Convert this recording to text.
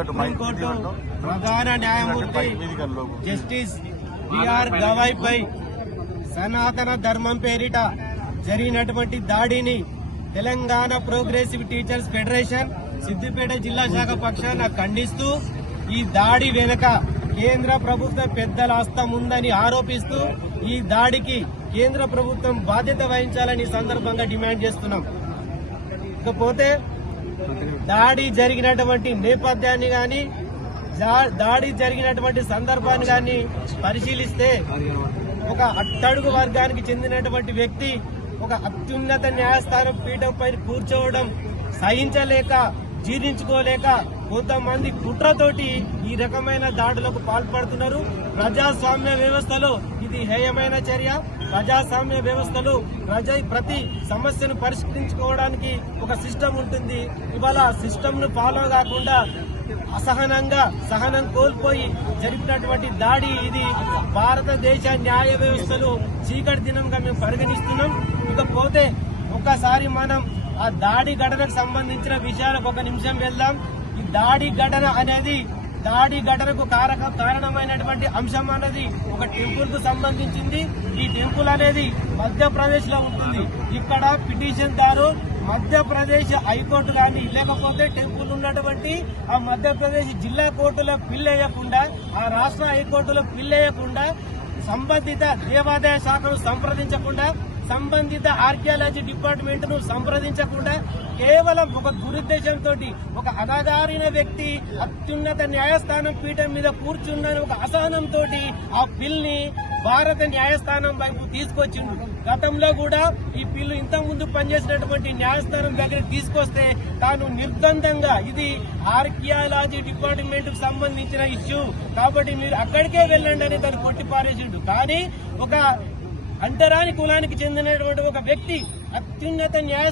Supreme court ప్రధాన న్యాయమూర్తి justice BR Gavai పై సనాతన ధర్మం పేరిట జరిగినటువంటి దాడిని Telangana progressive teachers federation Siddipet జిల్లా శాఖ పక్షాన ఖండిస్తూ ఈ దాడి వెనుక కేంద్ర ప్రభుత్వ పెద్దల హస్తం ఉందని ఆరోపిస్తూ ఈ దాడికి కేంద్ర ప్రభుత్వం బాధ్యత వహించాలని సందర్భంగా డిమాండ్ చేస్తున్నాం. ఇకపోతే దాడి జరిగినటువంటి నేపథ్యాన్ని గాని దాడి జరిగినటువంటి సందర్భాన్ని గాని పరిశీలిస్తే ఒక అట్టడుగు వర్గానికి చెందినటువంటి వ్యక్తి ఒక అత్యున్నత న్యాయస్థానం పీఠంపై కూర్చోవడం సహించలేక జీర్ణించుకోలేక కొంతమంది కుట్రతోటి ఈ రకమైన దాడులకు పాల్పడుతున్నారు. ప్రజాస్వామ్య వ్యవస్థలో ఇది హేయమైన చర్య. ప్రజాస్వామ్య వ్యవస్థలో ప్రజ ప్రతి సమస్యను పరిష్కరించుకోవడానికి ఒక సిస్టమ్ ఉంటుంది. ఇవాళ ఆ సిస్టమ్ను ఫాలో కాకుండా అసహనంగా సహనం కోల్పోయి జరిపినటువంటి దాడి ఇది భారతదేశ న్యాయ వ్యవస్థలో చీకటి దినంగా మేము పరిగణిస్తున్నాం. ఇకపోతే ఒకసారి మనం ఆ దాడి ఘటనకు సంబంధించిన విషయాలకు ఒక నిమిషం వెళ్దాం. ఈ దాడి ఘటన అనేది దాడి ఘటనకు కారక కారణమైనటువంటి అంశం అనేది ఒక టెంపుల్కు సంబంధించింది. ఈ టెంపుల్ అనేది మధ్యప్రదేశ్లో ఉంటుంది. ఇక్కడ పిటిషన్ దారు మధ్యప్రదేశ్ హైకోర్టు కానీ లేకపోతే టెంపుల్ ఉన్నటువంటి ఆ మధ్యప్రదేశ్ జిల్లా కోర్టులో పిల్లేయకుండా ఆ రాష్ట్ర హైకోర్టులో పిల్లేయకుండా సంబంధిత దేవాదాయ శాఖను సంప్రదించకుండా సంబంధిత ఆర్కియాలజీ డిపార్ట్మెంట్ను సంప్రదించకుండా కేవలం ఒక దురుద్దేశంతో ఒక అనాగారిన వ్యక్తి అత్యున్నత న్యాయస్థానం పీఠం మీద కూర్చున్న ఒక అసహనంతో ఆ బిల్ని భారత న్యాయస్థానం వైపు తీసుకొచ్చిండు. గతంలో కూడా ఈ బిల్లు ఇంత ముందు పనిచేసినటువంటి న్యాయస్థానం దగ్గర తీసుకొస్తే తాను నిర్బంధంగా ఇది ఆర్కియాలజీ డిపార్ట్మెంట్కు సంబంధించిన ఇష్యూ. కాబట్టి మీరు అక్కడికే వెళ్ళండి అని దాన్ని కొట్టిపారేసిండు. కానీ ఒక అంటరాని కులానికి చెందినటువంటి ఒక వ్యక్తి అత్యున్నత న్యాయ